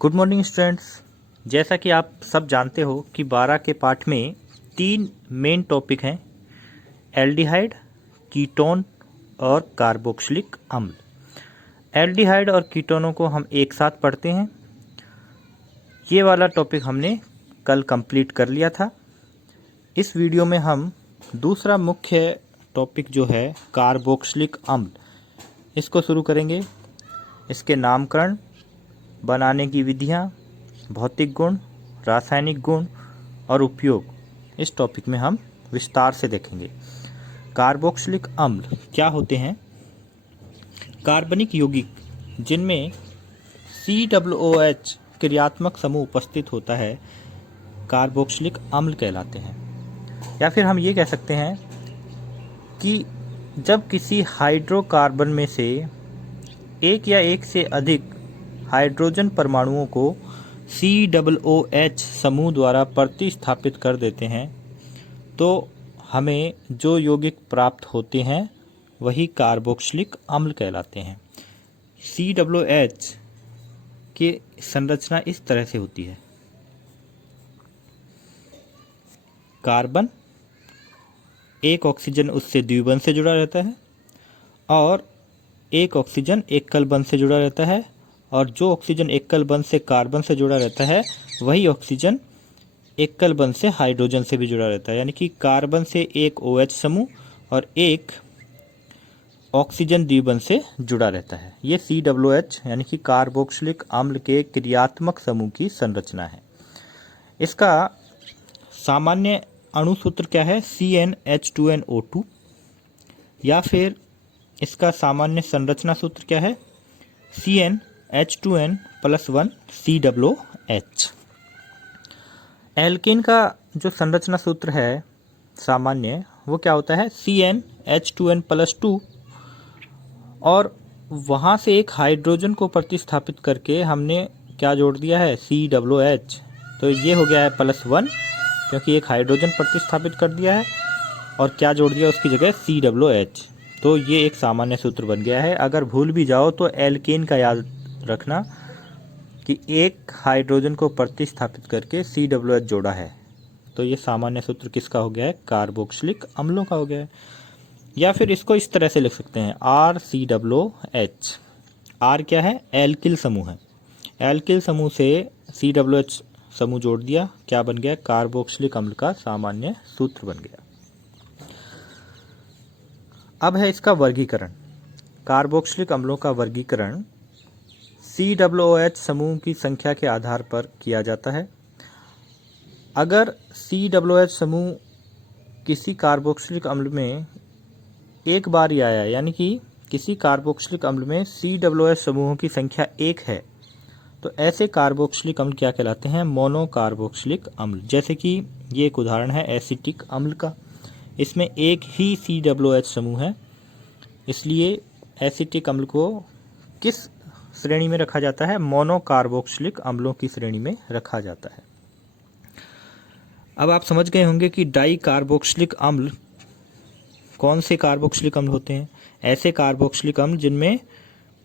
Good morning students. जैसा कि आप सब जानते हो कि 12 के पाठ में 3 मेन टॉपिक हैं, एल्डिहाइड, कीटोन और कार्बोक्सिलिक अम्ल। एल्डिहाइड और कीटोनों को हम एक साथ पढ़ते हैं। ये वाला टॉपिक हमने कल कंप्लीट कर लिया था। इस वीडियो में हम दूसरा मुख्य टॉपिक जो है कार्बोक्सिलिक अम्ल, इसको शुरू करेंगे। इसके नामकरण, बनाने की विधियाँ, भौतिक गुण, रासायनिक गुण और उपयोग, इस टॉपिक में हम विस्तार से देखेंगे। कार्बोक्सिलिक अम्ल क्या होते हैं? कार्बनिक यौगिक जिनमें COOH क्रियात्मक समूह उपस्थित होता है कार्बोक्सिलिक अम्ल कहलाते हैं। या फिर हम ये कह सकते हैं कि जब किसी हाइड्रोकार्बन में से एक या एक से अधिक हाइड्रोजन परमाणुओं को COOH समूह द्वारा प्रतिस्थापित कर देते हैं तो हमें जो यौगिक प्राप्त होते हैं वही कार्बोक्सिलिक अम्ल कहलाते हैं। COOH की संरचना इस तरह से होती है। कार्बन, एक ऑक्सीजन उससे द्विबंध से जुड़ा रहता है और एक ऑक्सीजन एकल बंध से जुड़ा रहता है, और जो ऑक्सीजन एकल बंध से कार्बन से जुड़ा रहता है वही ऑक्सीजन एकल बंध से हाइड्रोजन से भी जुड़ा रहता है। यानी कि कार्बन से एक OH समूह और एक ऑक्सीजन द्विबंध से जुड़ा रहता है। ये COOH यानी कि कार्बोक्सिलिक अम्ल के क्रियात्मक समूह की संरचना है। इसका सामान्य अणु सूत्र क्या है? CnH2nO2। या फिर इसका सामान्य संरचना सूत्र क्या है? CnH2n+1 COOH। एल्केन का जो संरचना सूत्र है सामान्य, वो क्या होता है? CnH2n+2, और वहाँ से एक हाइड्रोजन को प्रतिस्थापित करके हमने क्या जोड़ दिया है? COOH। तो ये हो गया है +1, क्योंकि एक हाइड्रोजन प्रतिस्थापित कर दिया है और क्या जोड़ दिया उसकी जगह? COOH। तो ये एक सामान्य सूत्र बन गया है। अगर भूल भी जाओ तो एल्केन का याद रखना कि एक हाइड्रोजन को प्रतिस्थापित करके COOH जोड़ा है। तो ये सामान्य सूत्र किसका हो गया है? कार्बोक्सिलिक अम्लों का हो गया है। या फिर इसको इस तरह से लिख सकते हैं, RCOOH। R क्या है? एल्किल समूह है। एल्किल समूह से COOH समूह जोड़ दिया, क्या बन गया? कार्बोक्सिलिक अम्ल का सामान्य सूत्र बन गया। अब है इसका वर्गीकरण। कार्बोक्सिलिक अम्लों का वर्गीकरण COOH समूह की संख्या के आधार पर किया जाता है। अगर COOH समूह किसी कार्बोक्सिलिक अम्ल में एक बार ही आया, यानी कि किसी कार्बोक्सिलिक अम्ल में COOH समूहों की संख्या 1 है, तो ऐसे कार्बोक्सिलिक अम्ल क्या कहलाते हैं? मोनोकार्बोक्सिलिक अम्ल। जैसे कि ये एक उदाहरण है एसिटिक अम्ल का, इसमें एक ही COOH समूह है, इसलिए एसिटिक अम्ल को किस श्रेणी में रखा जाता है? मोनोकार्बोक्सिलिक अम्लों की श्रेणी में रखा जाता है। अब आप समझ गए होंगे कि डाई कार्बोक्सिलिक अम्ल कौन से कार्बोक्सिलिक अम्ल होते हैं? ऐसे कार्बोक्सिलिक अम्ल जिनमें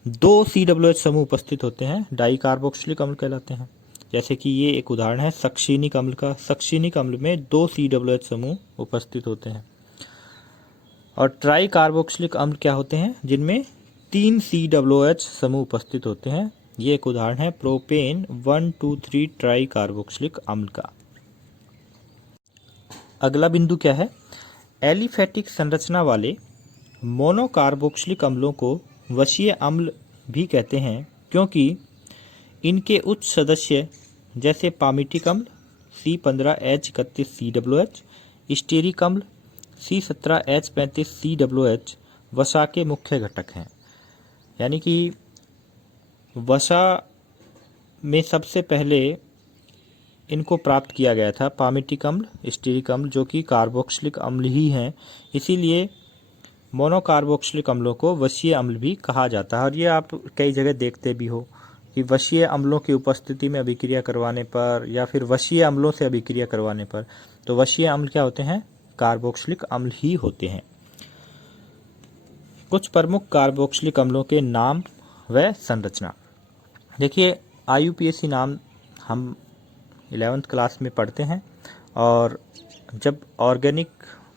2 COOH समूह उपस्थित होते हैं डाई कार्बोक्सिलिक अम्ल कहलाते हैं। जैसे कि ये एक उदाहरण है सक्सिनिक अम्ल का। सक्सिनिक अम्ल में 2 COOH समूह उपस्थित होते हैं। और ट्राई कार्बोक्सिलिक अम्ल क्या होते हैं? जिनमें 3 COOH समूह उपस्थित होते हैं। ये एक उदाहरण है प्रोपेन 1,2,3 ट्राई कार्बोक्सिलिक अम्ल का। अगला बिंदु क्या है? एलिफेटिक संरचना वाले मोनोकार्बोक्सिलिक अम्लों को वशीय अम्ल भी कहते हैं, क्योंकि इनके उच्च सदस्य जैसे पामिटिक अम्ल C15H31 COOH, स्टेरिक अम्ल C17H35 COOH वसा के मुख्य घटक हैं। यानी कि वसा में सबसे पहले इनको प्राप्त किया गया था पामिटिक अम्ल, स्टेरिक अम्ल, जो कि कार्बोक्सिलिक अम्ल ही हैं। इसीलिए मोनोकार्बोक्सिलिक अम्लों को वशीय अम्ल भी कहा जाता है। और ये आप कई जगह देखते भी हो कि वशीय अम्लों की उपस्थिति में अभिक्रिया करवाने पर या फिर वशीय अम्लों से अभिक्रिया करवाने पर, तो वशीय अम्ल क्या होते हैं? कार्बोक्सिलिक अम्ल ही होते हैं। कुछ प्रमुख कार्बोक्सिलिक अम्लों के नाम व संरचना देखिए। IUPAC नाम हम 11th क्लास में पढ़ते हैं, और जब ऑर्गेनिक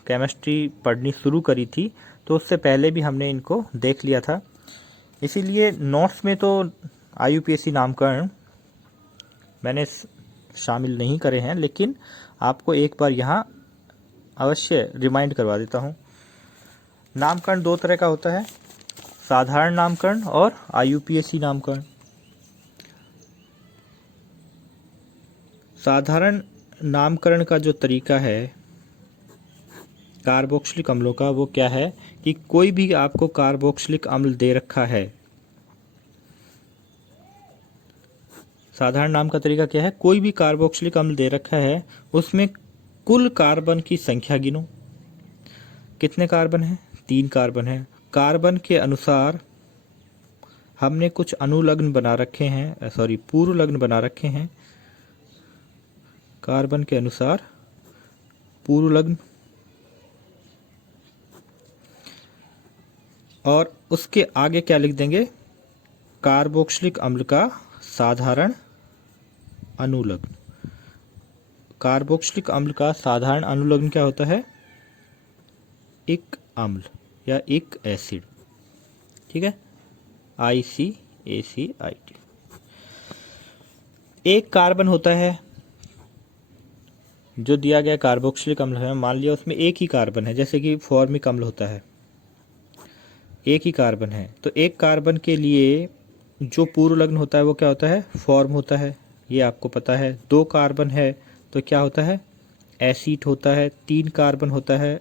केमिस्ट्री पढ़नी शुरू करी थी तो उससे पहले भी हमने इनको देख लिया था। इसीलिए नोट्स में तो IUPAC नामकरण मैंने शामिल नहीं करे हैं, लेकिन आपको एक बार यहाँ अवश्य रिमाइंड करवा देता हूँ। नामकरण दो तरह का होता है, साधारण नामकरण और IUPAC नामकरण। साधारण नामकरण का जो तरीका है कार्बोक्सिलिक अम्लों का, वो क्या है कि कोई भी आपको कार्बोक्सिलिक अम्ल दे रखा है। साधारण नाम का तरीका क्या है, कोई भी कार्बोक्सिलिक अम्ल दे रखा है, उसमें कुल कार्बन की संख्या गिनो। कितने कार्बन है? 3 कार्बन है। कार्बन के अनुसार हमने कुछ अनुलग्न बना रखे हैं, पूर्व लग्न बना रखे हैं। कार्बन के अनुसार पूर्व लग्न, और उसके आगे क्या लिख देंगे? कार्बोक्सिलिक अम्ल का साधारण अनुलग्न। कार्बोक्सिलिक अम्ल का साधारण अनुलग्न क्या होता है? एक अम्ल या एक एसिड। ठीक है, ICACID। एक कार्बन होता है जो दिया गया कार्बोक्सिलिक अम्ल है, मान लिया उसमें एक ही कार्बन है, जैसे कि फॉर्मिक अम्ल होता है, एक ही कार्बन है। तो एक कार्बन के लिए जो पूर्व लग्न होता है वो क्या होता है? फॉर्म होता है, ये आपको पता है। 2 कार्बन है तो क्या होता है? एसीट होता है। 3 कार्बन होता है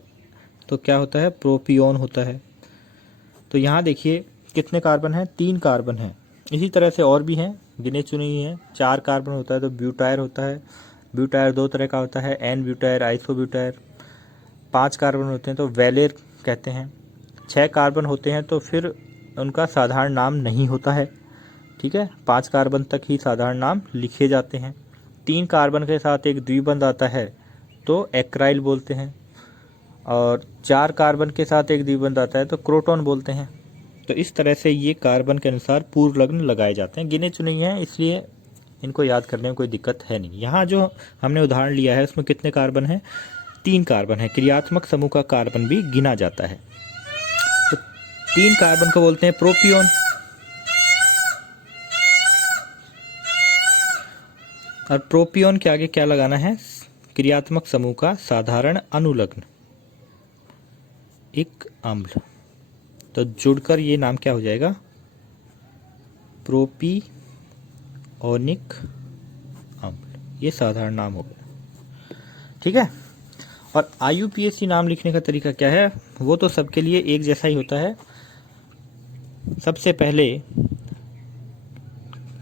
तो क्या होता है? प्रोपियोन होता है। तो यहाँ देखिए कितने कार्बन हैं? 3 कार्बन हैं। इसी तरह से और भी हैं, गिने चुने ही हैं। 4 कार्बन होता है तो ब्यूटायर होता है। ब्यूटायर 2 तरह का होता है, एन ब्यूटायर, आइसोब्यूटायर। 5 कार्बन होते हैं तो वेलेर कहते हैं। 6 कार्बन होते हैं तो फिर उनका साधारण नाम नहीं होता है। ठीक है, 5 कार्बन तक ही साधारण नाम लिखे जाते हैं। 3 कार्बन के साथ एक द्विबंध आता है तो एक्राइल बोलते हैं, और 4 कार्बन के साथ एक द्विबंध आता है तो क्रोटोन बोलते हैं। तो इस तरह से ये कार्बन के अनुसार पूर्व लग्न लगाए जाते हैं। गिने चुने हैं, इसलिए इनको याद करने में कोई दिक्कत है नहीं। यहाँ जो हमने उदाहरण लिया है उसमें कितने कार्बन हैं? 3 कार्बन है। क्रियात्मक समूह का कार्बन भी गिना जाता है। तो 3 कार्बन को बोलते हैं प्रोपियोन, और प्रोपियोन के आगे क्या लगाना है? क्रियात्मक समूह का साधारण अनुलग्न, एक अम्ल। तो जुड़कर ये नाम क्या हो जाएगा? प्रोपियोनिक अम्ल। ये साधारण नाम हो गया। ठीक है, और IUPAC नाम लिखने का तरीका क्या है? वो तो सबके लिए एक जैसा ही होता है। सबसे पहले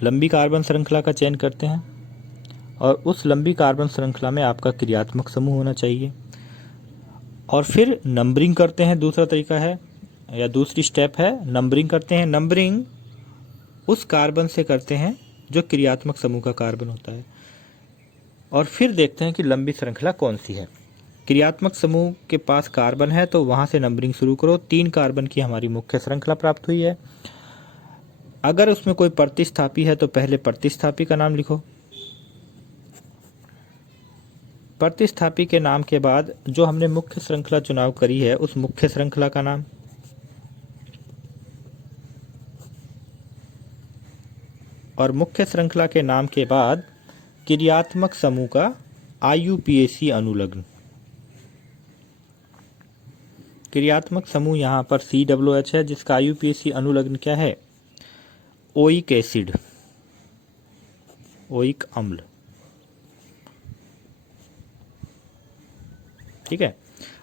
लंबी कार्बन श्रृंखला का चयन करते हैं, और उस लंबी कार्बन श्रृंखला में आपका क्रियात्मक समूह होना चाहिए, और फिर नंबरिंग करते हैं। दूसरा तरीका है या दूसरी स्टेप है, नंबरिंग करते हैं। नंबरिंग उस कार्बन से करते हैं जो क्रियात्मक समूह का कार्बन होता है, और फिर देखते हैं कि लंबी श्रृंखला कौन सी है। क्रियात्मक समूह के पास कार्बन है तो वहाँ से नंबरिंग शुरू करो। 3 कार्बन की हमारी मुख्य श्रृंखला प्राप्त हुई है। अगर उसमें कोई प्रतिस्थापी है तो पहले प्रतिस्थापी का नाम लिखो। प्रतिस्थापी के नाम के बाद जो हमने मुख्य श्रृंखला चुनाव करी है उस मुख्य श्रृंखला का नाम, और मुख्य श्रृंखला के नाम के बाद क्रियात्मक समूह का IUPAC अनुलग्न। क्रियात्मक समूह यहाँ पर COOH है, जिसका IUPAC अनुलग्न क्या है? ओइक एसिड, ओइक अम्ल। ठीक है,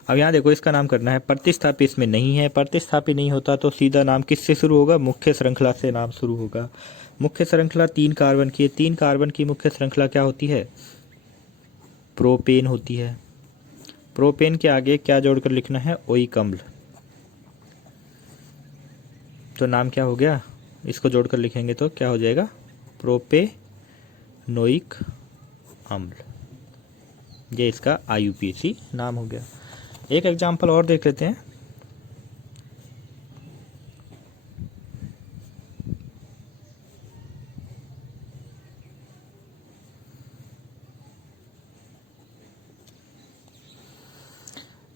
अब यहाँ देखो इसका नाम करना है। प्रतिस्थापी इसमें नहीं है। प्रतिस्थापी नहीं होता तो सीधा नाम किससे शुरू होगा? मुख्य श्रृंखला से नाम शुरू होगा। मुख्य श्रृंखला 3 कार्बन की है। 3 कार्बन की मुख्य श्रृंखला क्या होती है? प्रोपेन होती है। प्रोपेन के आगे क्या जोड़कर लिखना है? ओइक अम्ल। तो नाम क्या हो गया? इसको जोड़कर लिखेंगे तो क्या हो जाएगा? प्रोपेनोइक अम्ल। ये इसका IUPAC नाम हो गया। एक एग्जाम्पल और देख लेते हैं।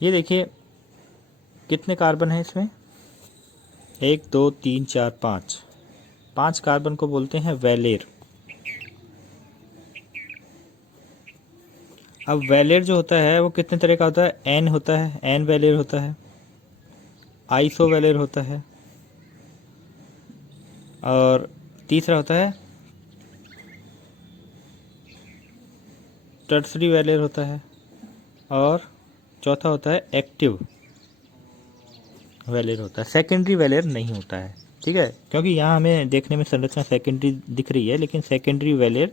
ये देखिए कितने कार्बन है इसमें, 1 2 3 4 5, 5 कार्बन को बोलते हैं वैलेर। अब वैलेर जो होता है वो कितने तरह का होता है, एन होता है, एन वैलेर होता है, आइसो वैलेर होता है, और तीसरा होता है टर्सरी वैलेर होता है, और चौथा होता है एक्टिव वैलेर होता है। सेकेंडरी वैलेर नहीं होता है, ठीक है, क्योंकि यहाँ हमें देखने में संरचना सेकेंडरी दिख रही है, लेकिन सेकेंडरी वैलेर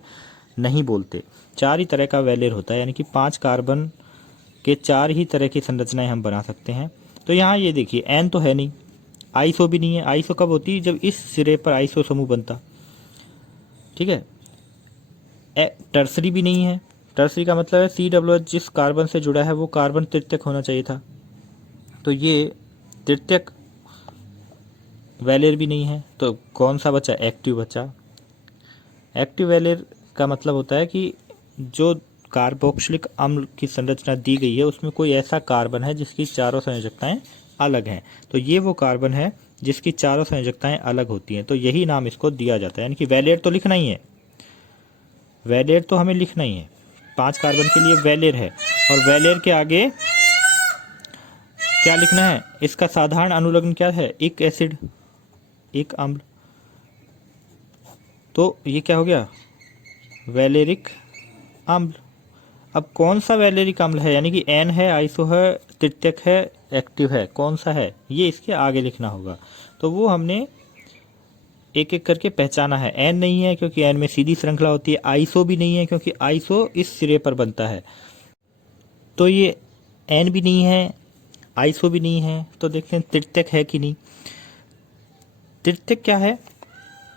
नहीं बोलते। 4 ही तरह का वैलेर होता है, यानी कि 5 कार्बन के 4 ही तरह की संरचनाएं हम बना सकते हैं। तो यहाँ ये देखिए एन तो है नहीं, आइसो भी नहीं है। आइसो कब होती है, जब इस सिरे पर आइसो समूह बनता, ठीक है। टर्सरी भी नहीं है, टर्सरी का मतलब है COOH जिस कार्बन से जुड़ा है वो कार्बन तृतीयक होना चाहिए था, तो ये तृतीयक वैलेर भी नहीं है। तो कौन सा बचा, एक्टिव बचा। एक्टिव वैलेर का मतलब होता है कि जो कार्बोक्सिलिक अम्ल की संरचना दी गई है उसमें कोई ऐसा कार्बन है जिसकी चारों संयोजकताएं अलग हैं, तो ये वो कार्बन है जिसकी चारों संयोजकताएं अलग होती हैं, तो यही नाम इसको दिया जाता है। यानी कि वैलेर तो लिखना ही है, वैलेर तो हमें लिखना ही है, 5 कार्बन के लिए वैलेर है। और वैलेर के आगे क्या लिखना है, इसका साधारण अनुलग्न क्या है, इक एसिड, एक अम्ल। तो ये क्या हो गया, वैलेरिक अम्ल। अब कौन सा वैलेरिक अम्ल है, यानी कि एन है, आइसो है, तृतीयक है, एक्टिव है, कौन सा है, ये इसके आगे लिखना होगा। तो वो हमने एक एक करके पहचाना है। एन नहीं है क्योंकि एन में सीधी श्रृंखला होती है, आइसो भी नहीं है क्योंकि आइसो इस सिरे पर बनता है, तो ये एन भी नहीं है, आइसो भी नहीं है। तो देखते हैं तृतीयक है कि नहीं। तृतीयक क्या है,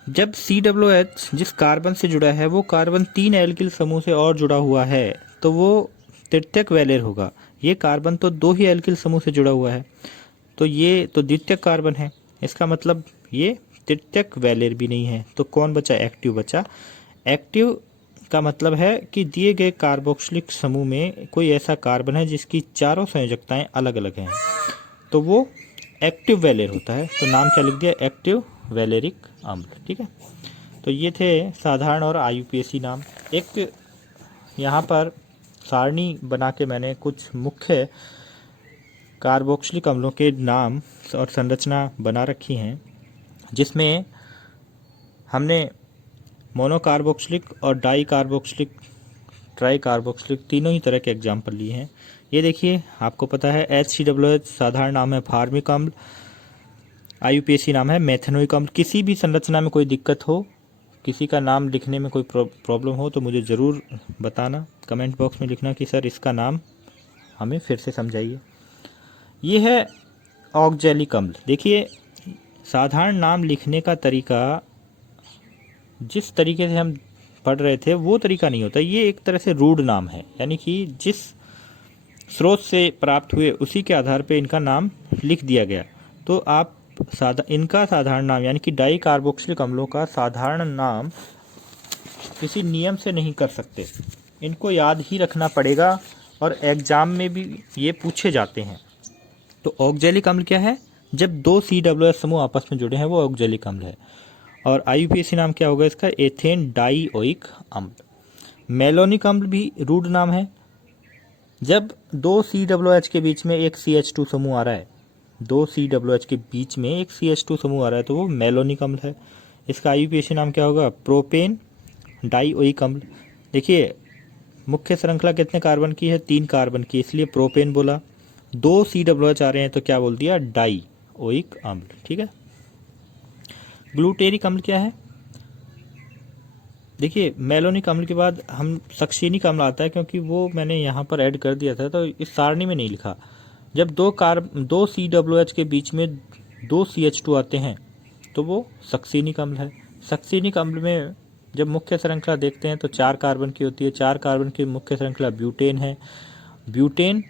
जब COOH जिस कार्बन से जुड़ा है वो कार्बन 3 एल्किल समूह से और जुड़ा हुआ है तो वो तृतीयक वैलेर होगा। ये कार्बन तो 2 ही एल्किल समूह से जुड़ा हुआ है, तो ये तो द्वितीयक कार्बन है, इसका मतलब ये तृतीयक वैलेर भी नहीं है। तो कौन बचा, एक्टिव बचा। एक्टिव का मतलब है कि दिए गए कार्बोक्सिलिक समूह में कोई ऐसा कार्बन है जिसकी चारों संयोजकताएं अलग अलग हैं, तो वो एक्टिव वैलेर होता है। तो नाम क्या लिख दिया, एक्टिव वैलेरिक अम्ल, ठीक है। तो ये थे साधारण और IUPAC नाम। एक यहाँ पर सारणी बना के मैंने कुछ मुख्य कार्बोक्सिलिक अम्लों के नाम और संरचना बना रखी हैं, जिसमें हमने मोनोकार्बोक्सिलिक और डाई कार्बोक्सिलिक, ट्राई कार्बोक्सिलिक तीनों ही तरह के एग्जाम्पल लिए हैं। ये देखिए आपको पता है HCOOH साधारण नाम है फार्मिक अम्ल, IUPAC नाम है मेथेनोइक अम्ल। किसी भी संरचना में कोई दिक्कत हो, किसी का नाम लिखने में कोई प्रॉब्लम हो तो मुझे ज़रूर बताना, कमेंट बॉक्स में लिखना कि सर इसका नाम हमें फिर से समझाइए। ये है ऑक्जेलिक अम्ल। देखिए साधारण नाम लिखने का तरीका जिस तरीके से हम पढ़ रहे थे वो तरीका नहीं होता, ये एक तरह से रूढ़ नाम है, यानी कि जिस स्रोत से प्राप्त हुए उसी के आधार पे इनका नाम लिख दिया गया। तो आप इनका साधारण नाम यानी कि डाई कार्बोक्सिलिक अम्लों का साधारण नाम किसी नियम से नहीं कर सकते, इनको याद ही रखना पड़ेगा और एग्जाम में भी ये पूछे जाते हैं। तो ऑक्जेलिक अम्ल क्या है, जब 2 COOH समूह आपस में जुड़े हैं वो ऑक्जेलिक अम्ल है। और IUPAC नाम क्या होगा इसका, एथेन डाईओइक अम्ल। मेलोनिक अम्ल भी रूढ़ नाम है, जब 2 COOH के बीच में एक CH2 समूह आ रहा है, 2 COOH के बीच में एक CH2 समूह आ रहा है तो वो मेलोनिक अम्ल है। इसका IUPAC नाम क्या होगा, प्रोपेन डाईओइक अम्ल। देखिए मुख्य श्रृंखला कितने कार्बन की है, 3 कार्बन की, इसलिए प्रोपेन बोला। 2 COOH आ रहे हैं तो क्या बोल दिया, डाईओइक अम्ल, ठीक है। ग्लूटेरिक अम्ल क्या है, देखिए मेलोनिक अम्ल के बाद हम सक्सेनिक अम्ल आता है, क्योंकि वो मैंने यहाँ पर ऐड कर दिया था तो इस सारणी में नहीं लिखा। जब 2 COOH के बीच में 2 CH2 आते हैं तो वो सक्सेनिक अम्ल है। सक्सेनिक अम्ल में जब मुख्य श्रृंखला देखते हैं तो 4 कार्बन की होती है, 4 कार्बन की मुख्य श्रृंखला ब्यूटेन है। ब्यूटेन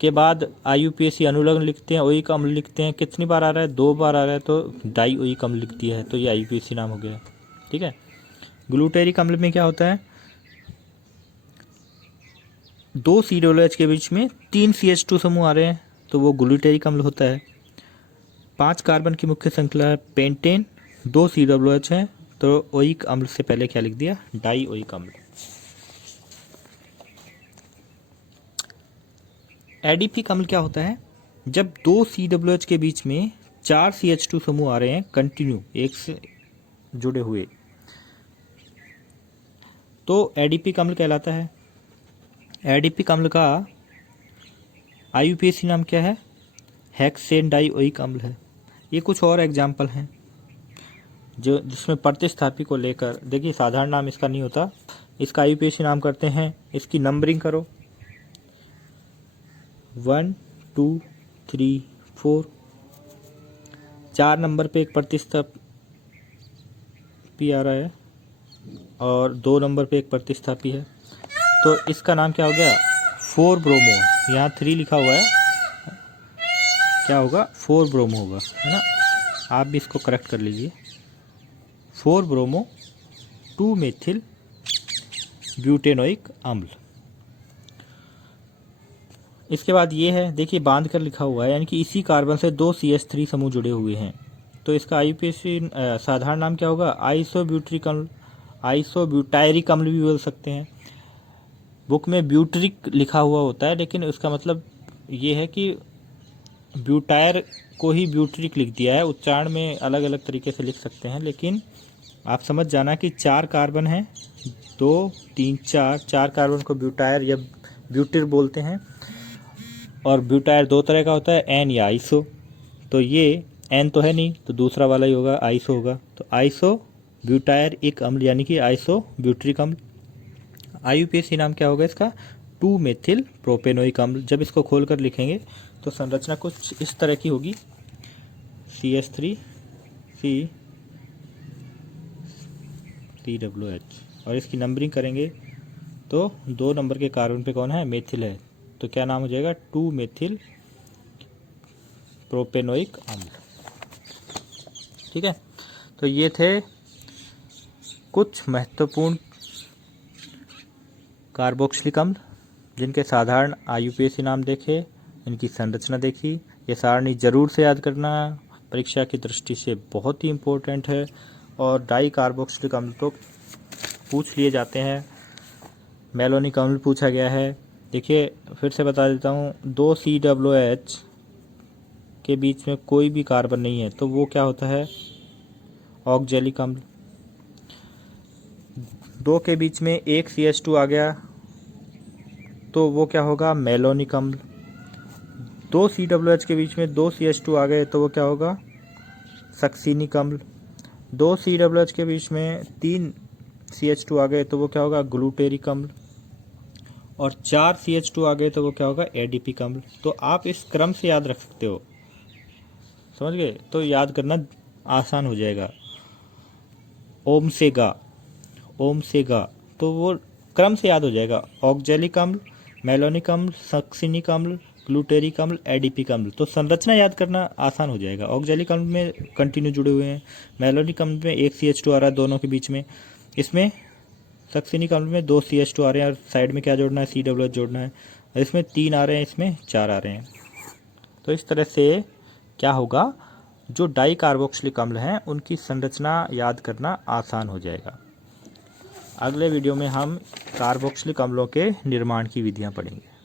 के बाद IUPAC अनुलग्न लिखते हैं, ओइक अम्ल लिखते हैं, कितनी बार आ रहा है, 2 बार आ रहा है तो डाईओइक अम्ल लिख दिया है, तो ये IUPAC नाम हो गया, ठीक है। ग्लूटेरिक अम्ल में क्या होता है, 2 COOH के बीच में 3 CH2 समूह आ रहे हैं तो वो ग्लूटेरिक अम्ल होता है। 5 कार्बन की मुख्य श्रृंखला है पेंटेन, 2 COOH है, तो ओइक अम्ल से पहले क्या लिख दिया, डाई ओइक अम्ल। एडिपिक अम्ल क्या होता है, जब 2 COOH के बीच में 4 CH2 समूह आ रहे हैं कंटिन्यू एक से जुड़े हुए, तो एडिपिक अम्ल कहलाता है। एडिपिक अम्ल का IUPAC नाम क्या है, हेक्सेन डाइओइक अम्ल है। ये कुछ और एग्जाम्पल हैं जो जिसमें प्रतिस्थापी को लेकर, देखिए साधारण नाम इसका नहीं होता, इसका IUPAC नाम करते हैं। इसकी नंबरिंग करो 1 2 3 4, 4 नंबर पे एक प्रतिस्थापी आ रहा है और 2 नंबर पे एक प्रतिस्थापी है, तो इसका नाम क्या हो गया, 4 ब्रोमो। यहाँ 3 लिखा हुआ है, क्या होगा, 4 ब्रोमो होगा, है ना। आप भी इसको करेक्ट कर लीजिए, 4 ब्रोमो 2 मेथिल ब्यूटेनोइक अम्ल। इसके बाद ये है, देखिए बांध कर लिखा हुआ है, यानी कि इसी कार्बन से 2 CH3 समूह जुड़े हुए हैं, तो इसका IUPAC साधारण नाम क्या होगा, आइसोब्यूट्रिक अम्ल, आइसोब्यूटायरिक अम्ल भी बोल सकते हैं। बुक में ब्यूट्रिक लिखा हुआ होता है, लेकिन उसका मतलब ये है कि ब्यूटायर को ही ब्यूट्रिक लिख दिया है, उच्चारण में अलग अलग तरीके से लिख सकते हैं, लेकिन आप समझ जाना कि 4 कार्बन हैं, 2 3 4 कार्बन को ब्यूटायर या ब्यूटिर बोलते हैं, और ब्यूटायर 2 तरह का होता है, एन या आइसो। तो ये एन तो है नहीं, तो दूसरा वाला ही होगा, आइसो होगा, तो आइसो ब्यूटायर एक अम्ल यानी कि आइसो ब्यूट्रिक अम्ल। IUPAC नाम क्या होगा इसका, 2 मेथिल प्रोपेनोइक अम्ल। जब इसको खोलकर लिखेंगे तो संरचना कुछ इस तरह की होगी, CH3 COOH, और इसकी नंबरिंग करेंगे तो 2 नंबर के कार्बन पे कौन है, मेथिल है, तो क्या नाम हो जाएगा, 2 मेथिल प्रोपेनोइक अम्ल। ठीक है, तो ये थे कुछ महत्वपूर्ण कार्बोक्सिलिक अम्ल जिनके साधारण IUPAC नाम देखे, इनकी संरचना देखी। ये सारणी जरूर से याद करना, परीक्षा की दृष्टि से बहुत ही इम्पोर्टेंट है, और डाई कार्बोक्सिलिक अम्ल तो पूछ लिए जाते हैं। मेलोनिक अम्ल पूछा गया है। देखिए फिर से बता देता हूँ, 2 COOH के बीच में कोई भी कार्बन नहीं है तो वो क्या होता है, ऑक्जेलिक अम्ल। 2 के बीच में एक CH2 आ गया तो वो क्या होगा, मेलोनिक अम्ल। 2 COOH के बीच में 2 CH2 आ गए तो वो क्या होगा, सक्सीनिक अम्ल। 2 COOH के बीच में 3 CH2 आ गए तो वो क्या होगा, ग्लूटेरिक अम्ल, और 4 CH2 आ गए तो वो क्या होगा, एडिपिक अम्ल। तो आप इस क्रम से याद रख सकते हो, समझ गए, तो याद करना आसान हो जाएगा। ओम से गा, तो वो क्रम से याद हो जाएगा, ऑक्जेलिक अम्ल, मेलोनिक अम्ल, सक्सीनिक अम्ल, ग्लूटेरिक अम्ल, एडिपिक अम्ल। तो संरचना याद करना आसान हो जाएगा। ऑक्जेलिक अम्ल में कंटिन्यू जुड़े हुए हैं, मेलोनिक अम्ल में एक CH2 आ रहा है दोनों के बीच में, इसमें सक्सीनिक अम्ल में 2 CH2 आ रहे हैं और साइड में क्या जोड़ना है, COOH जोड़ना है, इसमें 3 आ रहे हैं, इसमें 4 आ रहे हैं। तो इस तरह से क्या होगा, जो डाई कार्बोक्सिलिक अम्ल हैं उनकी संरचना याद करना आसान हो जाएगा। अगले वीडियो में हम कार्बोक्सिलिक अम्लों के निर्माण की विधियां पढ़ेंगे।